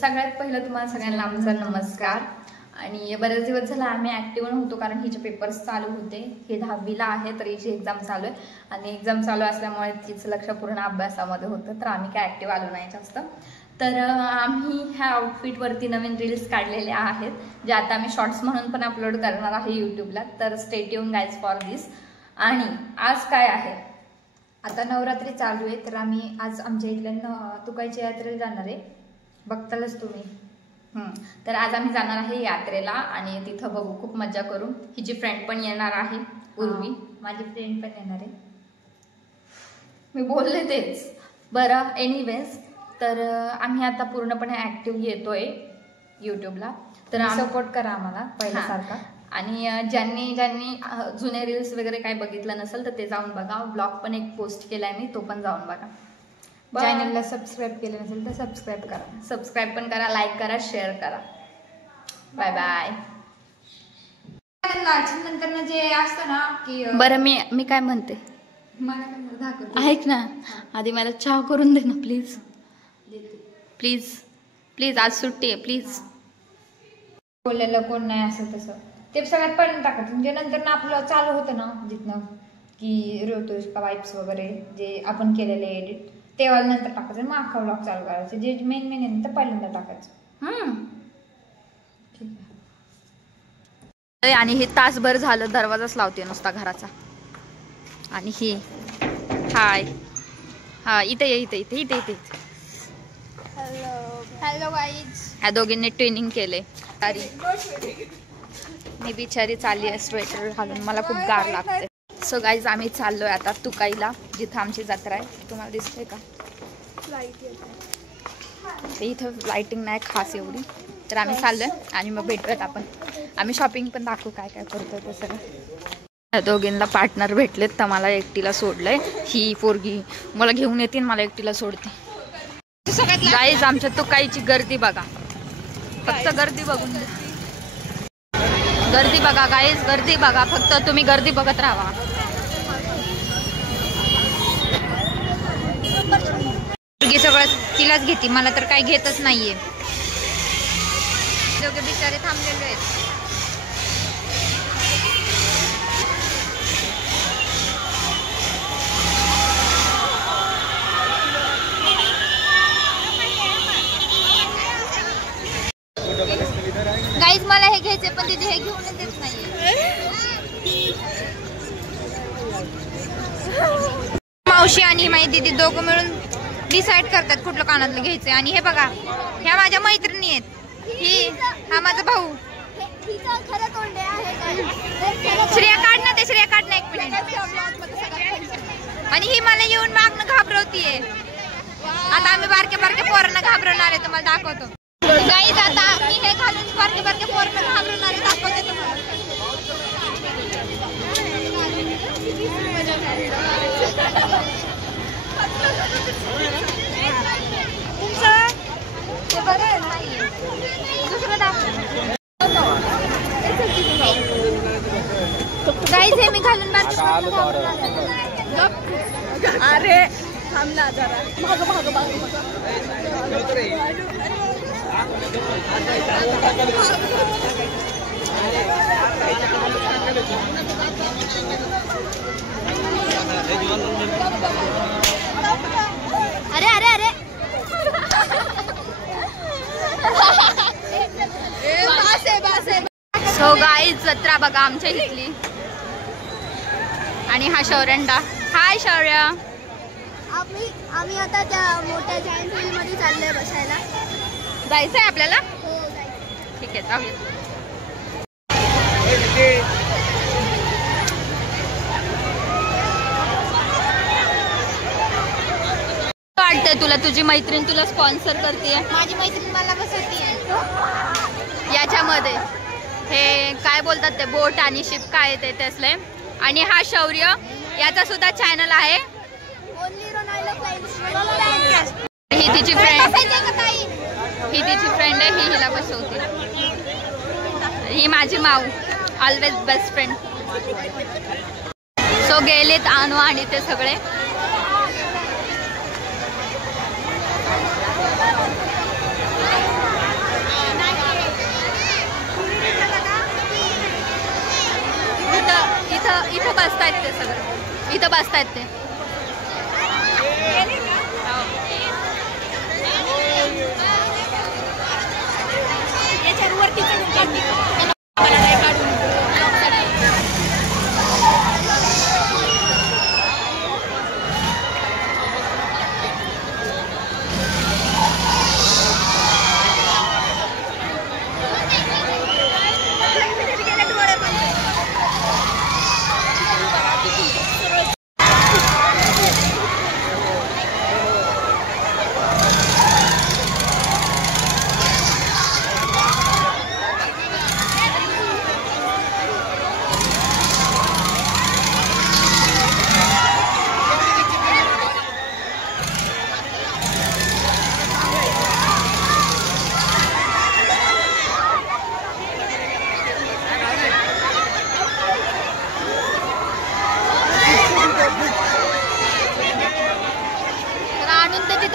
सगळ्यात पहिलं तुम्हाला सगळ्यांना आमचा नमस्कार. आणि बरेच दिवस झाला आम्ही ऍक्टिव्ह नव्हतो कारण हिचे पेपर्स चालू होते. हे 10वीला आहे तर हिची एक्झाम चालू आहे आणि एक्झाम चालू असल्यामुळे तिचं लक्ष पूर्ण अभ्यासामध्ये होतं तर आम्ही काय ऍक्टिव्ह आलो नाही जास्त. तर आम्ही ह्या आउटफिटवरती नवीन रील्स काढलेल्या आहेत जे आता आम्ही शॉर्ट्स म्हणून पण अपलोड करणार आहे यूट्यूबला. तर स्टे ट्यून गाईज फॉर दिस. आणि आज काय आहे, आता नवरात्री चालू आहे तर आम्ही आज आमच्या इथल्या तुकाईच्या यात्रेला जाणार आहे. बघतालच तुम्ही. तर आज आम्ही जाणार आहे यात्रेला आणि तिथं बघू, खूप मजा करू. हिची फ्रेंड पण येणार आहे, उर्वी माझी फ्रेंड पण येणार आहे. मी बोलले तेच. बरं एनिवेज, तर आम्ही आता पूर्णपणे ऍक्टिव्ह येतोय यूट्यूबला. तर सपोर्ट करा आम्हाला पहिल्यासारखा. आणि ज्यांनी जुने रील्स वगैरे काय बघितलं नसेल तर ते जाऊन बघा. ब्लॉग पण एक पोस्ट केलाय मी, तो पण जाऊन बघा. चॅनलला सबस्क्राईब केलं नसेल तर सबस्क्राईब करा. सबस्क्राईब पण करा, लाईक करा, शेअर करा. Bye bye. नंतर जे असतं ना की बरं मी काय म्हणते, ऐक ना, आधी मला चहा करून दे ना प्लीज प्लीज प्लीज. आज सुट्टी आहे प्लीज. बोललेलं कोण नाही असं तसं ते सगळ्यात पहिल्यांदा टाकायचं. म्हणजे नंतर ना आपलं चालू होतं ना जिथनं की ऋतुष्का वाईप्स वगैरे जे आपण केलेले एडिट तेव्हा नंतर टाकायचं. मग अख्खा ब्लॉग चालू करायचं. जे मेन आहे नंतर पहिल्यांदा टाकायचं. ठीक आहे. आणि हे तासभर झालं दरवाजाच लावते नुसता घराचा. आणि ही हाय हा इथे इथे इथे इथे इथे. Hello guys. ह्या दोघींनी ट्रेनिंग केले. मी बिचारी चालली आहे स्वेटर घालून, मला खूप गार लागते. सो गाईज आम्ही चाललोय आता तुकाईला जिथं आमची जत्रा आहे. तुम्हाला दिसतंय का इथं लाइटिंग नाही खास एवढी. तर आम्ही चाललोय आणि मग भेटूयात आपण. आम्ही शॉपिंग पण दाखवू काय काय करतोय ते सगळं. दोघींना पार्टनर भेटलेत तर मला एकटीला सोडलंय. ही पोरगी मला घेऊन येते, मला एकटीला सोडते. गाईज आमच्या तुकाईची गर्दी बघा, फक्त गर्दी बघून गर्दी बघा गाईज, गर्दी बघा फक्त. तुम्ही गर्दी बघत राहा. सगळं तिलाच घेते, मला तर काही घेतच नाहीये. दोघे बिचारे थांबलेले आहेत. गाईज मला हे घ्यायचे पण तिथे हे घेऊनच देत नाहीये. मावशी आणि माझी दीदी दोघं मिळून डिसाइड करतात कुठलं कानातलं घ्यायचंय. आणि हे बघा, ह्या माझ्या मैत्रिणी आहेत. ही हा माझा भाऊ. श्रेया काढ ना, ते श्रेया काढ ना 1 मिनिट. आणि ही मला येऊन मागणं घाबरवतीये. आता आम्ही बारक्या बारक्या पोरांना घाबरवणार आहे, तुम्हाला दाखवतो. गाईज आता मी हे घालून बारक्या बारक्या पोरांना घाबरवणार आहे, दाखवते तुम्हाला. ते बघा दुसरं दाखव. गाईज हे मी घालून अरे थांब ना जरा. भाग भाग भाग. अरे अरे अरे सो गाईज जत्रा बघा आमच्या इथली. आणि हा शौर्यंडा. हाय शौर्य. आम्ही आता त्या मोठ्या जायंट व्हील मध्ये चाललोय बसायला. जायचंय आपल्याला. हो जायचं. ठीक आहे जाऊया. वाटतंय तुला तुझी मैत्रीण तुला स्पॉन्सर करते? माझी मैत्रीण मला बसवते याच्यामध्ये. हे काय बोलतात ते बोट आणि शिप काय ते तसले. आणि हा शौर्य याचा सुद्धा चॅनल आहे. ही तिची फ्रेंड आहे. ही हिला बसवते. ही माझी माऊ, ऑलवेज बेस्ट फ्रेंड. सो गेलेत आणू आणि ते सगळे. आहेत ते सगळे, इथं बसतायत ते.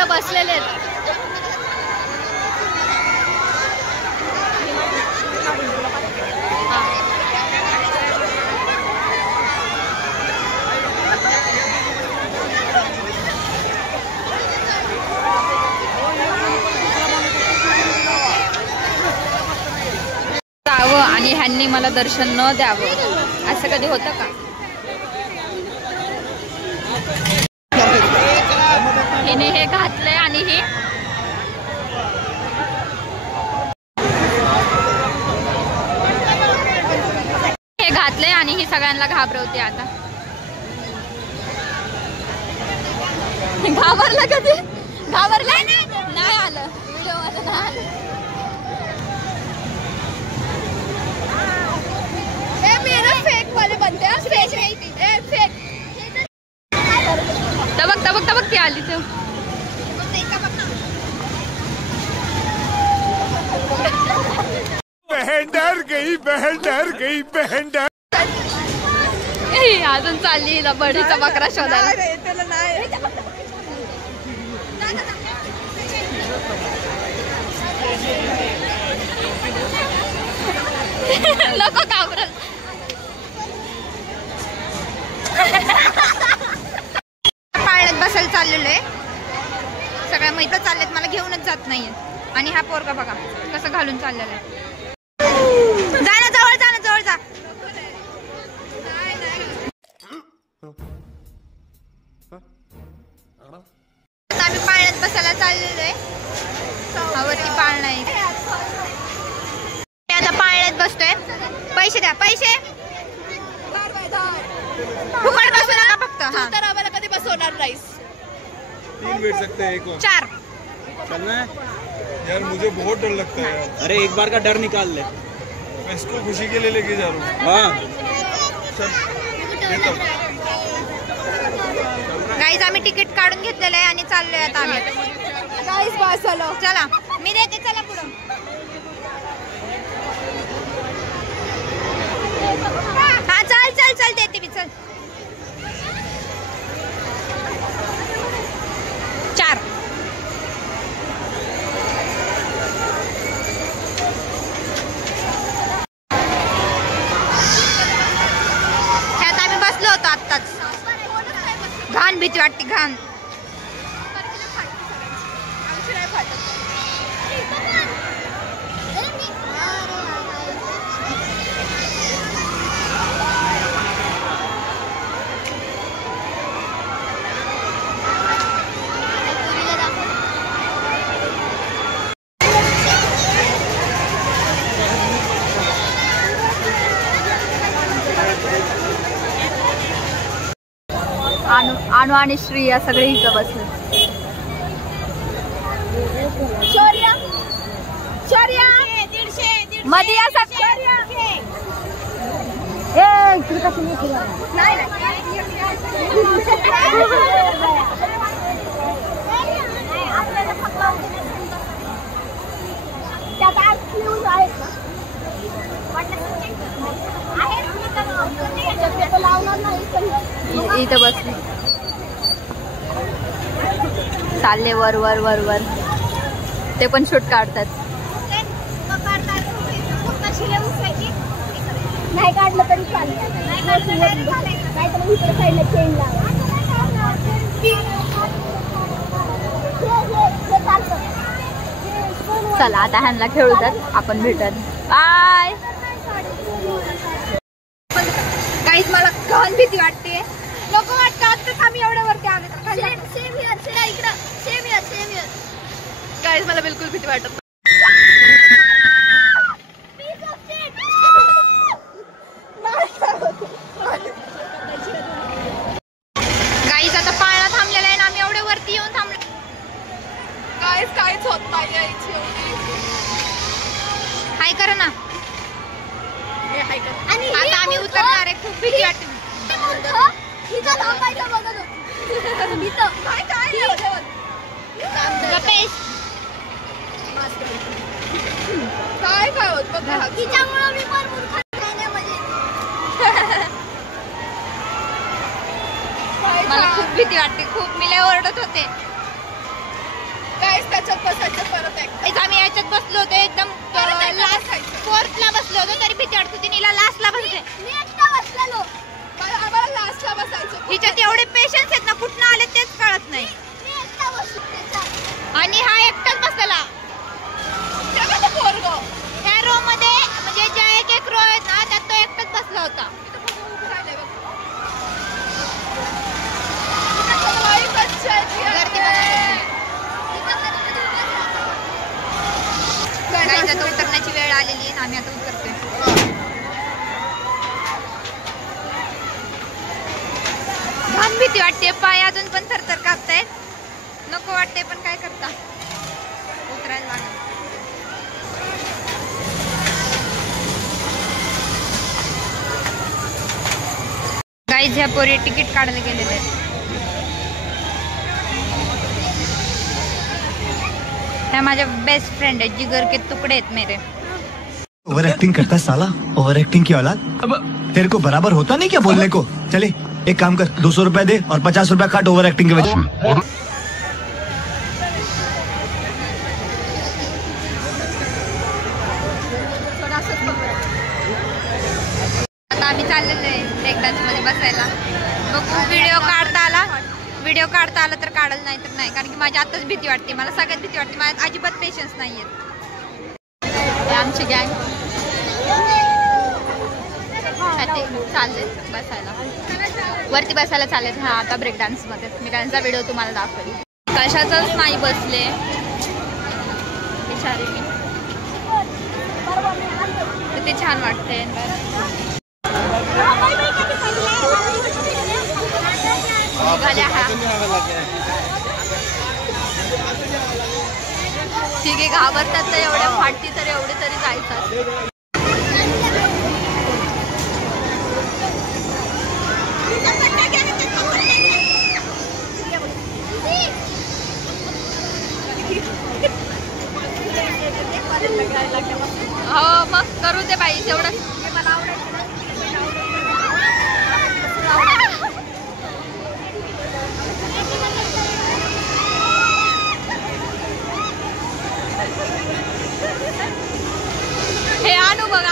बसलेले आहेत. जावं आणि ह्यांनी मला दर्शन न द्यावं असं कधी होतं का? हिने हे घातलंय आणि हे घातलंय आणि ही सगळ्यांना घाबरवते आता. घाबरला कधी? घाबरला नाही आलं व्हिडिओ मध्ये नाही आलं. फेक वाले बनते हैं, फेक नहीं थी, फेक. तबक तबक तबक ती आली तो. बहन डर गई, बहन डर गई, बहन डर. अजून चालली बडीचा बकरा शोधायला. नको घाबरत. पाळण्यात बसायला चाललेलो आहे. सगळ्या मैत्र चाललेत, मला घेऊनच जात नाहीये. आणि हा पोरगा बघा कसं घालून चाललेला आहे. जा ना जवळ, जा ना जवळ जा. आम्ही पाळण्यात बसायला चाललेलो आहे. वरती पाळणा आहे. आता पाळण्यात बसतोय. पैसे द्या, पैसे. फुकट बसू नका फक्त. हा तर आम्हाला कधी बसवणार नाहीस. 3 बैठ सकते हैं, एक और 4 चलना है यार. मुझे बहुत डर लगता है यार. अरे एक बार का डर निकाल ले. मैं इसको खुशी के लिए लेके जा रहा हूँ. हाँ चल गाईज आम्ही तिकीट काढून घेतलेलं आहे आणि चाललोय आता आम्ही. गाईज बस आलो. चला मी देते, चला पुढं. हा चल चल चल देते मी, चल. 4 ह्यात आम्ही बसलो होतो आत्ताच. घाण भीती वाटते, घाण. आणू आणि श्री या सगळे इथं बसले. शौर्या शौर्या मध्ये या सब. इथं बसले. चालले वर वर वर वर. ते पण शूट काढतात. नाही काढलं तरी चालेल, नाही तर इकडे साईडला चेन लावा. चला आता ह्यांना खेळू द्यात, आपण भेटत. बाय. काहीच मला गहन भीती वाटते. लोक वाटतात तर आम्ही एवढ्या वरती आले तर काहीच मला बिलकुल भीती वाटत. गाईज आता पाळणा थांबलेला आहे ना, आम्ही एवढ्या वरती येऊन थांबलो. काहीच होत नाही. हाय करा ना. आणि आता आम्ही उतरणार आहे. खूप भीती वाटते. काय होत बघा. मला खूप भीती वाटते. खूप मी लय ओरडत होते. काहीच त्याच्यात बसायचं परत एक. आम्ही याच्यात बसलो होतो एकदम लास्ट 4th ला बसलो होतो, तरी भीती वाटत होती. नीला लास्टला बसते. आम्हाला लास्टला बसायचं. हिच्यात एवढे पेशन्स आहेत ना, कुठनं आले तेच कळत नाही. आणि हा एकटाच बसलेला त्या रो मध्ये, म्हणजे ज्या एक रो आहेत ना त्यात तो एकटाच बसला होता. गाईज आता उतरण्याची वेळ आलेली आहे. आम्ही आता उतरतोय. घाम भीती वाटते. पाय अजून पण थरथर कापतायत. नको वाटते पण काय करता, उतरायला लागलं. गाईज ह्या पोरी तिकीट काढायला गेलेले आहेत. ह्या माझ्या बेस्ट फ्रेंड आहेत, जिगर के तुकडे आहेत मेरे. ओवर एक्टिंग करता साला, ओवर एक्टिंग की औलाद. अब तेरे को बराबर होता नहीं क्या बोलने को. चले एक काम कर, 200 रुपया दे और 50 रुपया काट ओवर एक्टिंग के वजह. आता आम्ही चाललेलो आहे ब्रेक डान्स मध्ये बसायला. बघू व्हिडिओ काढता आला तर काढल, नाही तर नाही. कारण की माझी आताच भीती वाटते. मला सगळ्यात भीती वाटते. माझ्या अजिबात पेशन्स नाहीये. आमची गँग चालले बसायला, वरती बसायला चाललेत. हा आता ब्रेक डान्स मध्ये मी त्यांचा व्हिडिओ तुम्हाला दाखवेल. कशातच नाही बसले बिचारी मी. ते छान वाटते. ठीक आहे, घाबरतात तर एवढ्या फाटती तर एवढे तरी जायचं. हो मग करू दे बाई तेवढं. मला आवडायचं. हे आणू बघ.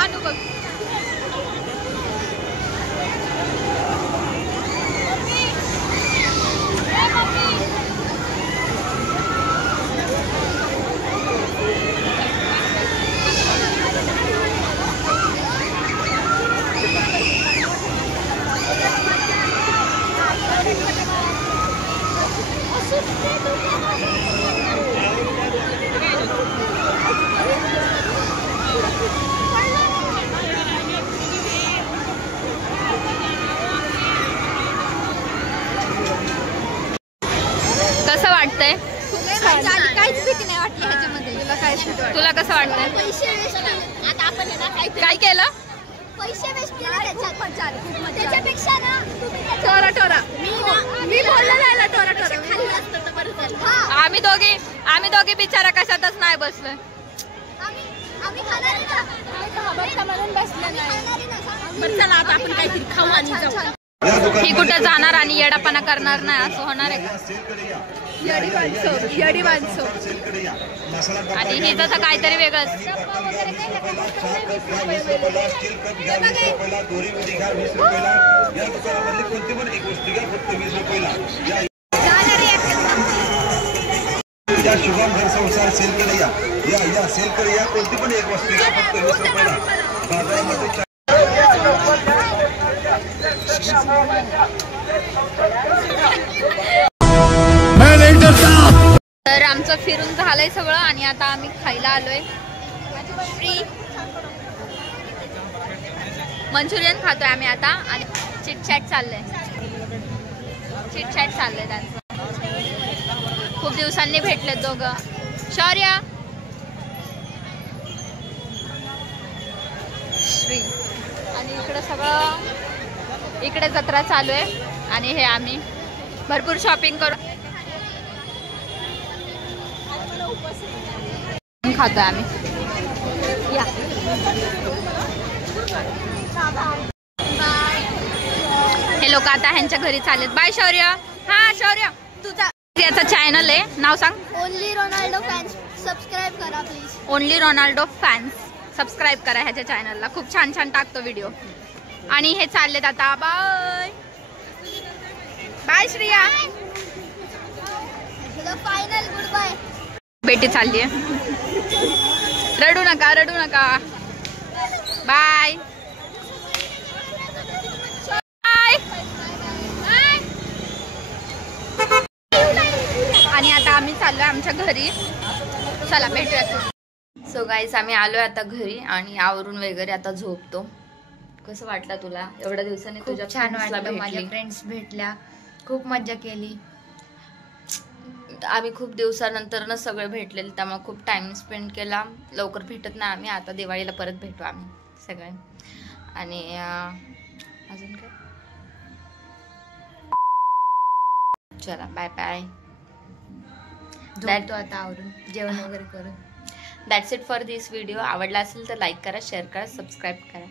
कसं वाटतंय? काहीच भीती नाही वाटली ह्याच्यामध्ये. तुला कसं वाटतंय? आता आपण काय केलं? पैसे वेस्ट केले त्याच्यापेक्षा ना टोरा मी बोलले जायला टोरा. आम्ही दोघे बिचारा कशातच नाही बसलोय. आम्ही खाणारी ना म्हणून बसलं नाही. चला आता आपण काहीतरी खाऊ आणि जाऊ. ही कुठं जाणार आणि येडापणा करणार नाही असं होणार आहे का? येडी माणसं आणि हिचं तर काहीतरी वेगळंच. या शुभम घर संसार सेल कडे या सेल कडे या कोणती पण एक वस्तू घ्या फक्त 20 रुपयाला. बाजारामध्ये तर आमचं फिरून झालंय सगळं आणि आता आम्ही खायला आलोय. मंचुरियन खातोय आम्ही आता आणि चिटचॅट चाललंय त्यांचं. खूप दिवसांनी भेटलेत दोघं. शौर्य श्री आणि इकडे सगळं इकडे जत्रा चालू आहे आणि हे आम्ही भरपूर शॉपिंग करू खातोय आम्ही. या हे लोक आता ह्यांच्या घरी चाललेत. बाय शौर्य. हा शौर्य तुझा याचा चॅनल आहे, नाव सांग. ओनली रोनाल्डो फॅन्स सबस्क्राईब करा please. Only Ronaldo fans subscribe करा ह्याच्या चॅनलला. खूप छान छान टाकतो व्हिडिओ. आणि हे चाललेत आता. Bye bye Shriya. Final goodbye. बेटी चालली आहे. रडू नका. बाय आणि आता आम्ही चाललोय आमच्या घरी. चला भेटूया. सो गाईस आम्ही आलोय आता घरी आणि आवरून वगैरे आता झोपतो. कसं वाटलं तुला एवढ्या दिवसांनी? तुझ्या खूप छान friends ला वाटलं. माझ्या भेटली. फ्रेंड्स भेटल्या, खूप मज्जा केली. आम्ही खूप दिवसानंतर सगळे भेटलेले त्यामुळे खूप टाइम स्पेंड केला. लवकर भेटत नाही आम्ही. आता दिवाळीला परत भेटू आम्ही सगळे. आणि अजून काय, चला बाय बाय. झोपतो आता आवरून, जेवण वगैरे करून. That's it for this video. आवडला असेल तर लाईक करा, शेअर करा, सबस्क्राईब करा.